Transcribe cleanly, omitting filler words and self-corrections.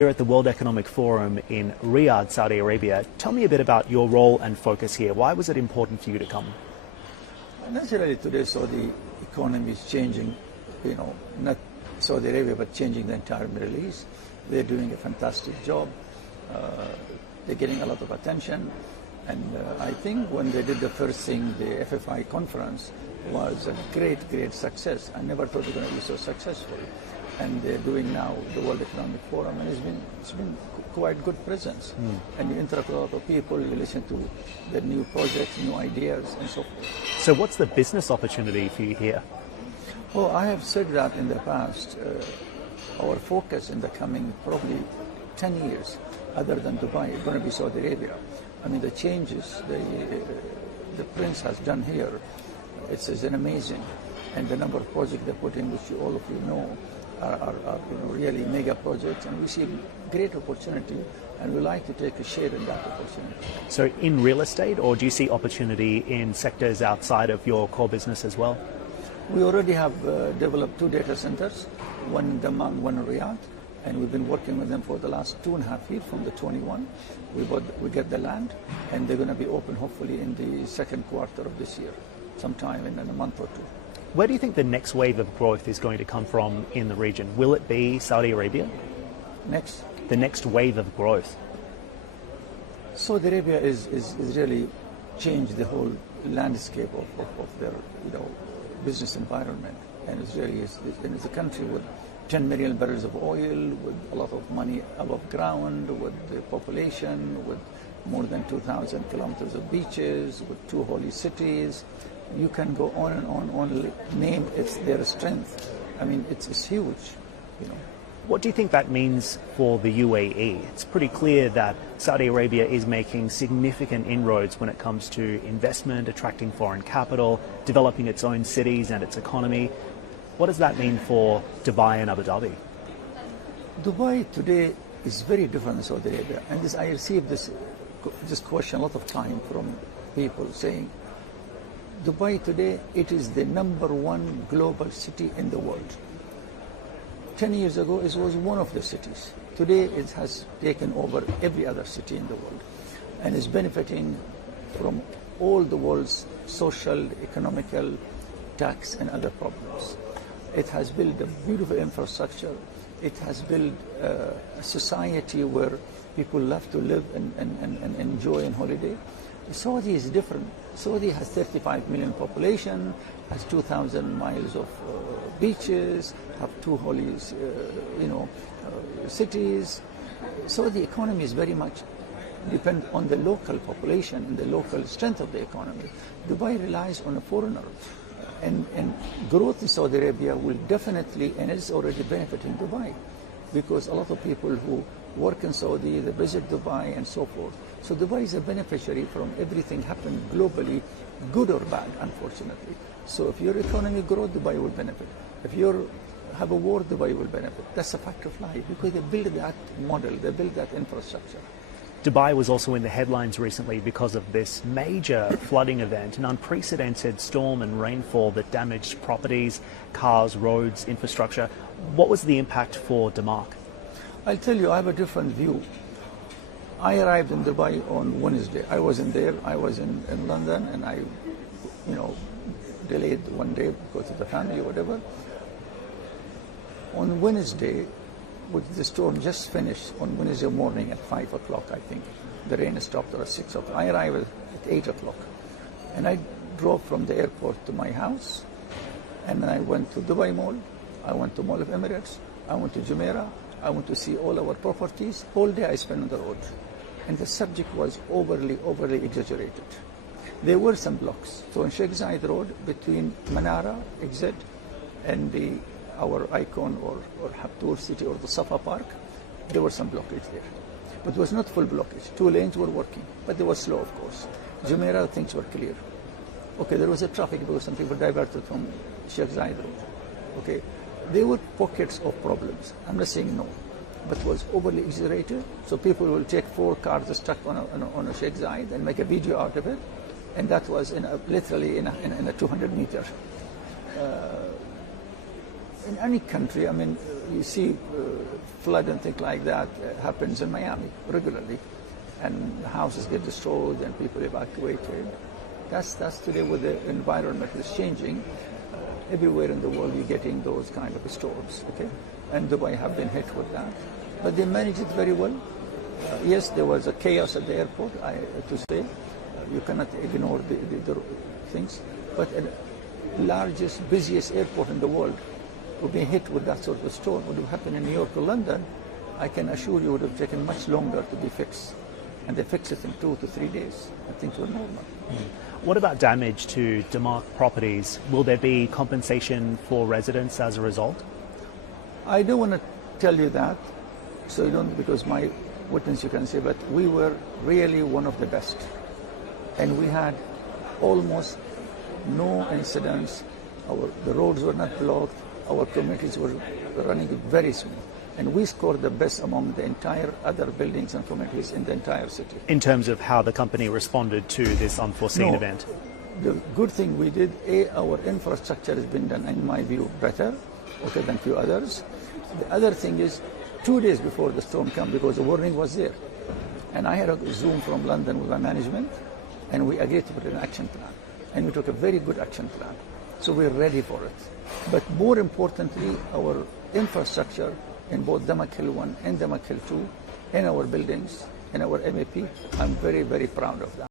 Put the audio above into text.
Here at the World Economic Forum in Riyadh, Saudi Arabia. Tell me a bit about your role and focus here. Why was it important for you to come? Naturally, today Saudi economy is changing, not Saudi Arabia, but changing the entire Middle East. They're doing a fantastic job. They're getting a lot of attention. And I think when they did the first thing, the FFI conference was a great, great success. I never thought it was going to be so successful. And they're doing now the World Economic Forum, and it's been quite good presence. And you interact with a lot of people, you listen to the new projects, new ideas, and so forth. So what's the business opportunity for you here? Well, I have said that in the past. Our focus in the coming probably 10 years, other than Dubai, is going to be Saudi Arabia. I mean, the changes the Prince has done here, it's amazing. And the number of projects they're putting, which all of you know, are really mega projects, and we see great opportunity, and we like to take a share in that opportunity. So in real estate, or do you see opportunity in sectors outside of your core business as well? We already have developed 2 data centers, one in DAMAC, one in Riyadh, and we've been working with them for the last 2.5 years from the 21. We get the land, and they're going to be open hopefully in the second quarter of this year, sometime in a month or 2. Where do you think the next wave of growth is going to come from in the region? Will it be Saudi Arabia? The next wave of growth? Saudi Arabia is really changed the whole landscape of their business environment, and it's a country with 10 million barrels of oil, with a lot of money above ground, with the population, with more than 2,000 kilometers of beaches, with 2 holy cities. You can go on and on, name their strength. I mean, it's huge, What do you think that means for the UAE? It's pretty clear that Saudi Arabia is making significant inroads when it comes to investment, attracting foreign capital, developing its own cities and its economy. What does that mean for Dubai and Abu Dhabi? Dubai today is very different than Saudi Arabia. And I received this question a lot of time from people saying, Dubai today, it is the #1 global city in the world. 10 years ago, it was one of the cities. Today, it has taken over every other city in the world and is benefiting from all the world's social, economical, tax, and other problems. It has built a beautiful infrastructure. It has built a society where people love to live and enjoy and holiday. Saudi is different. Saudi has 35 million population, has 2,000 miles of beaches, have 2 holy, cities. So the economy is very much depend on the local population and the local strength of the economy. Dubai relies on a foreigner, and growth in Saudi Arabia will definitely, and it's already benefiting Dubai, because a lot of people who work in Saudi, they visit Dubai and so forth. So Dubai is a beneficiary from everything happening globally, good or bad, unfortunately. So if your economy grows, Dubai will benefit. If you have a war, Dubai will benefit. That's a fact of life, because they build that model, they build that infrastructure. Dubai was also in the headlines recently because of this major flooding event, an unprecedented storm and rainfall that damaged properties, cars, roads, infrastructure. What was the impact for DAMAC? I'll tell you, I have a different view. I arrived in Dubai on Wednesday. I wasn't there. I was in London, and I, delayed one day because of the family or whatever. On Wednesday, with the storm just finished, on Wednesday morning at 5 o'clock, I think. The rain stopped at 6 o'clock. I arrived at 8 o'clock. And I drove from the airport to my house, and I went to Dubai Mall. I went to Mall of Emirates. I went to Jumeirah. I went to see all our properties. All day I spent on the road. And the subject was overly exaggerated. There were some blocks. So on Sheikh Zayed Road, between Manara exit and our icon or Habtoor City or the Safa Park, there were some blockage there. But it was not full blockage. 2 lanes were working, but they were slow, of course. Jumeirah, things were clear. Okay, there was a traffic because some people diverted from Sheikh Zayed Road. Okay, there were pockets of problems. I'm not saying no, but it was overly exaggerated. So people will take 4 cars stuck on a Sheikh Zayed and make a video out of it, and that was literally in a 200 meter. In any country, I mean, you see flood and things like that happens in Miami regularly, and houses get destroyed and people evacuated. That's today with the environment is changing. Everywhere in the world you're getting those kind of storms, okay? And Dubai have been hit with that. But they managed it very well. Yes, there was a chaos at the airport, to say. You cannot ignore the things. But the largest, busiest airport in the world would be hit with that sort of storm. Would have happened in New York or London, I can assure you would have taken much longer to be fixed. And they fixed it in 2 to 3 days, and things were normal. What about damage to DAMAC Properties? Will there be compensation for residents as a result? I don't want to tell you that, so you don't, because my witness you can say, but we were really one of the best. And we had almost no incidents. The roads were not blocked. Our communities were running very smooth. And we scored the best among the entire other buildings and communities in the entire city. In terms of how the company responded to this unforeseen event? The good thing we did, our infrastructure has been done, in my view, better, okay, than few others. The other thing is, 2 days before the storm came, because the warning was there. And I had a Zoom from London with my management, and we agreed to put an action plan. And we took a very good action plan. So we're ready for it. But more importantly, our infrastructure in both DAMAC Hill 1 and DAMAC Hill 2, in our buildings, in our MAP, I'm very, very proud of that.